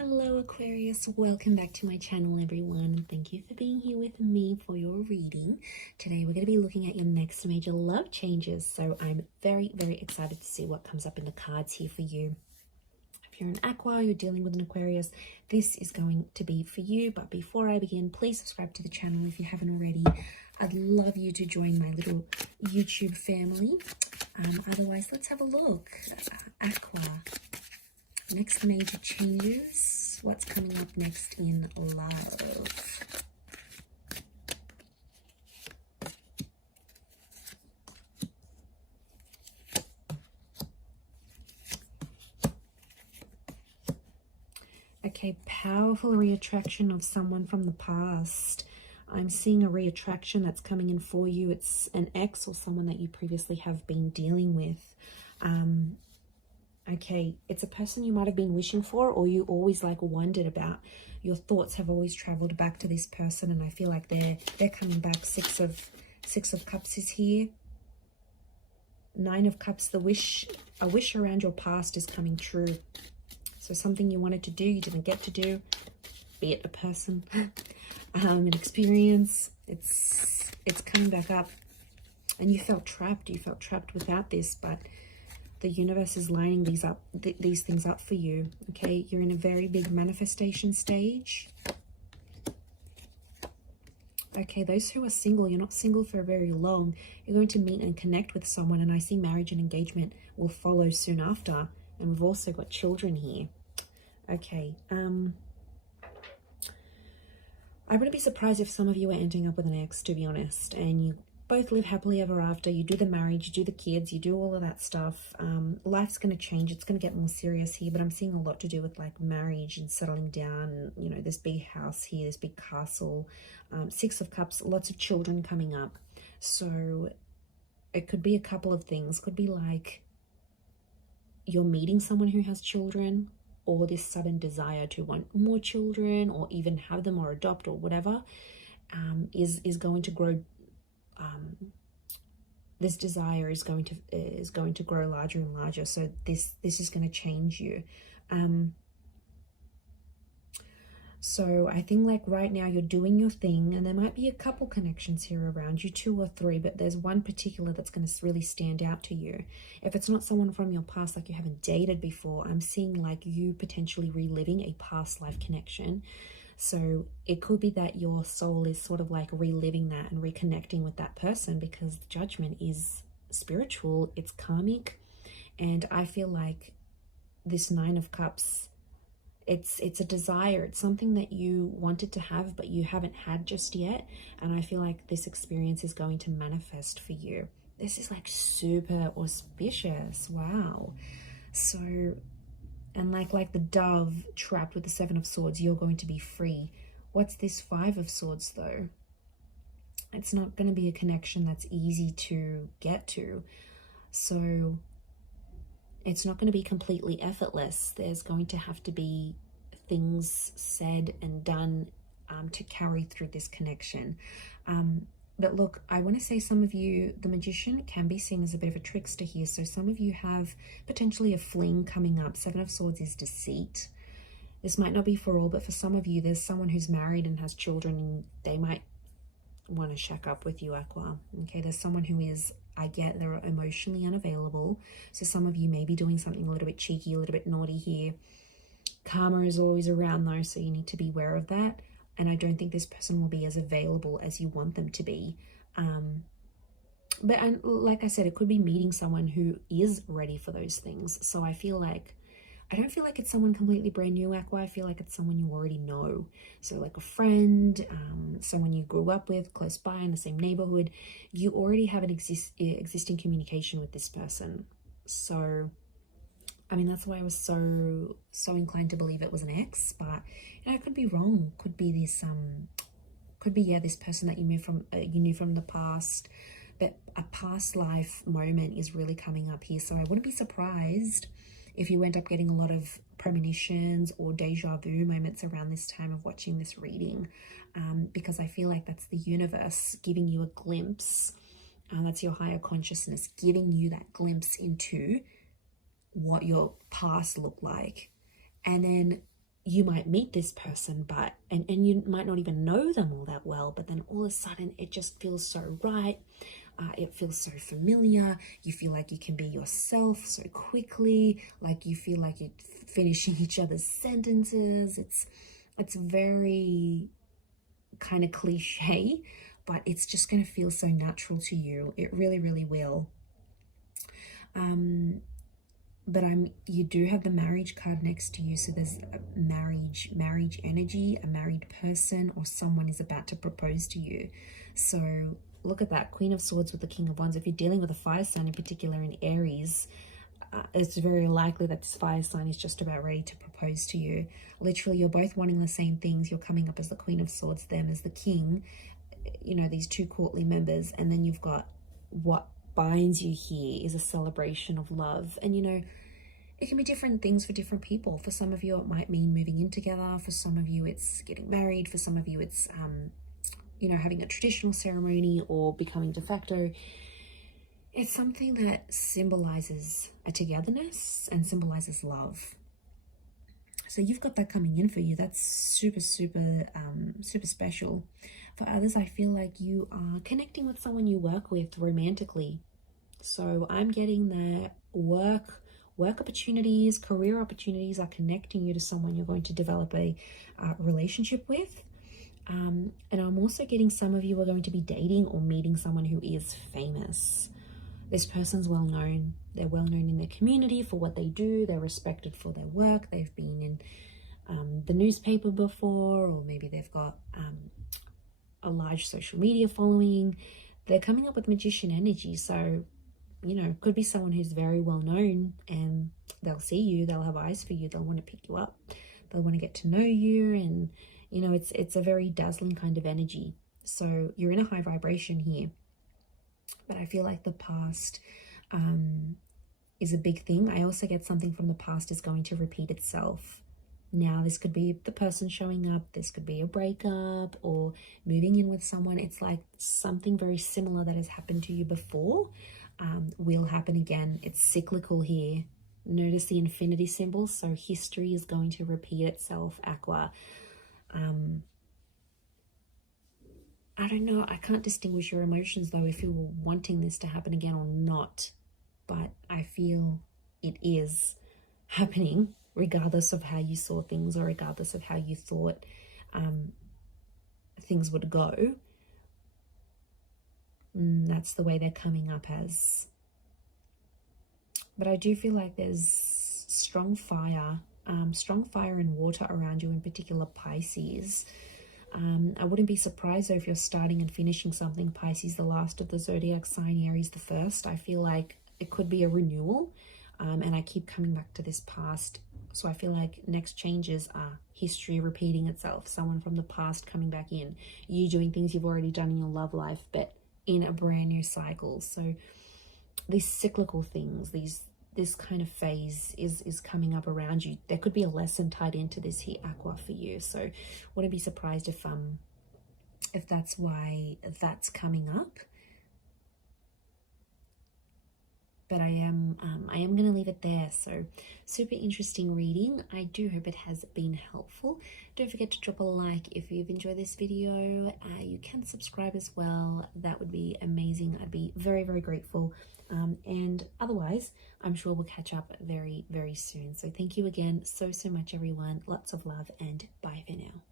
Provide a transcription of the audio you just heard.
Hello Aquarius, welcome back to my channel everyone, and thank you for being here with me for your reading. Today we're going to be looking at your next major love changes, so I'm very excited to see what comes up in the cards here for you. If you're an Aqua, you're dealing with an Aquarius, this is going to be for you. But before I begin, please subscribe to the channel if you haven't already. I'd love you to join my little YouTube family. Otherwise, let's have a look. Aqua. Next major changes. What's coming up next in love? Okay, powerful reattraction of someone from the past. I'm seeing a reattraction that's coming in for you. It's an ex or someone that you previously have been dealing with. Okay, it's a person you might have been wishing for, or you always like wondered about. Your thoughts have always traveled back to this person, and I feel like they're coming back. Six of Cups is here. Nine of Cups, a wish around your past is coming true. So something you wanted to do, you didn't get to do, be it a person, an experience, it's coming back up. And you felt trapped. You felt trapped without this, but the universe is lining these things up for you. Okay, you're in a very big manifestation stage. Okay, those who are single, you're not single for very long. You're going to meet and connect with someone, and I see marriage and engagement will follow soon after. And we've also got children here. Okay, I wouldn't be surprised if some of you are ending up with an ex, to be honest, and you both live happily ever after. You do the marriage, you do the kids, you do all of that stuff. Life's going to change. It's going to get more serious here, but I'm seeing a lot to do with like marriage and settling down. You know, this big house here, this big castle. Six of Cups, lots of children coming up. So it could be a couple of things. Could be like you're meeting someone who has children, or this sudden desire to want more children, or even have them or adopt or whatever, is going to grow. This desire is going to grow larger and larger. So this is going to change you. So I think like right now you're doing your thing, and there might be a couple connections here around you, 2 or 3, but there's one particular that's going to really stand out to you. If it's not someone from your past, like you haven't dated before, I'm seeing like you potentially reliving a past life connection. So it could be that your soul is sort of like reliving that and reconnecting with that person, because the Judgment is spiritual, it's karmic, and I feel like this 9 of Cups, it's a desire, it's something that you wanted to have but you haven't had just yet, and I feel like this experience is going to manifest for you. This is like super auspicious. Wow. So, and like the dove trapped with the 7 of Swords, you're going to be free. What's this 5 of Swords though? It's not going to be a connection that's easy to get to. So it's not going to be completely effortless. There's going to have to be things said and done to carry through this connection. But look, I want to say some of you, the Magician can be seen as a bit of a trickster here. So some of you have potentially a fling coming up. 7 of Swords is deceit. This might not be for all, but for some of you, there's someone who's married and has children, and they might want to shack up with you, Aqua. Okay, there's someone who is, I get, they're emotionally unavailable. So some of you may be doing something a little bit cheeky, a little bit naughty here. Karma is always around though, so you need to be aware of that. And I don't think this person will be as available as you want them to be. But like I said, it could be meeting someone who is ready for those things. So I don't feel like it's someone completely brand new, Aqua. I feel like it's someone you already know. So like a friend, someone you grew up with, close by in the same neighborhood. You already have an existing communication with this person. So I mean, that's why I was so inclined to believe it was an ex, but you know, I could be wrong. Could be this this person that you knew from the past, but a past life moment is really coming up here. So I wouldn't be surprised if you end up getting a lot of premonitions or deja vu moments around this time of watching this reading, because I feel like that's the universe giving you a glimpse. That's your higher consciousness giving you that glimpse into what your past looked like. And then you might meet this person, but and you might not even know them all that well, but then all of a sudden it just feels so right. It feels so familiar. You feel like you can be yourself so quickly, like you feel like you're finishing each other's sentences. It's very kind of cliche, but it's just going to feel so natural to you. It really, really will. But you do have the marriage card next to you, so there's a marriage energy, a married person, or someone is about to propose to you. So look at that, Queen of Swords with the King of Wands. If you're dealing with a fire sign, in particular in Aries, it's very likely that this fire sign is just about ready to propose to you. Literally, you're both wanting the same things. You're coming up as the Queen of Swords, them as the King, you know, these two courtly members, and then you've got what binds you here is a celebration of love. And you know, it can be different things for different people. For some of you it might mean moving in together, for some of you it's getting married, for some of you it's you know, having a traditional ceremony or becoming de facto. It's something that symbolizes a togetherness and symbolizes love. So you've got that coming in for you. That's super special. For others, I feel like you are connecting with someone you work with romantically. So I'm getting that work opportunities, career opportunities are connecting you to someone you're going to develop a relationship with. And I'm also getting some of you are going to be dating or meeting someone who is famous. This person's well known. They're well known in their community for what they do. They're respected for their work. They've been in the newspaper before, or maybe they've got a large social media following. They're coming up with magician energy. So, you know, could be someone who's very well known, and they'll see you. They'll have eyes for you. They'll want to pick you up. They'll want to get to know you. And, you know, it's a very dazzling kind of energy. So you're in a high vibration here. But I feel like the past is a big thing. I also get something from the past is going to repeat itself. Now, this could be the person showing up. This could be a breakup or moving in with someone. It's like something very similar that has happened to you before will happen again. It's cyclical here. Notice the infinity symbol. So history is going to repeat itself, Aqua. I don't know. I can't distinguish your emotions, though, if you were wanting this to happen again or not. But I feel it is happening, regardless of how you saw things or regardless of how you thought things would go. That's the way they're coming up as. But I do feel like there's strong fire and water around you, in particular Pisces. I wouldn't be surprised though if you're starting and finishing something, Pisces, the last of the zodiac sign, Aries the first. I feel like it could be a renewal, and I keep coming back to this past. So I feel like next changes are history repeating itself, someone from the past coming back in, you doing things you've already done in your love life, but in a brand new cycle. So these cyclical things, this kind of phase is coming up around you. There could be a lesson tied into this here, Aqua, for you. So wouldn't be surprised if that's why that's coming up. But I am going to leave it there. So super interesting reading. I do hope it has been helpful. Don't forget to drop a like if you've enjoyed this video. You can subscribe as well. That would be amazing. I'd be very, very grateful. And otherwise, I'm sure we'll catch up very, very soon. So thank you again so much, everyone. Lots of love and bye for now.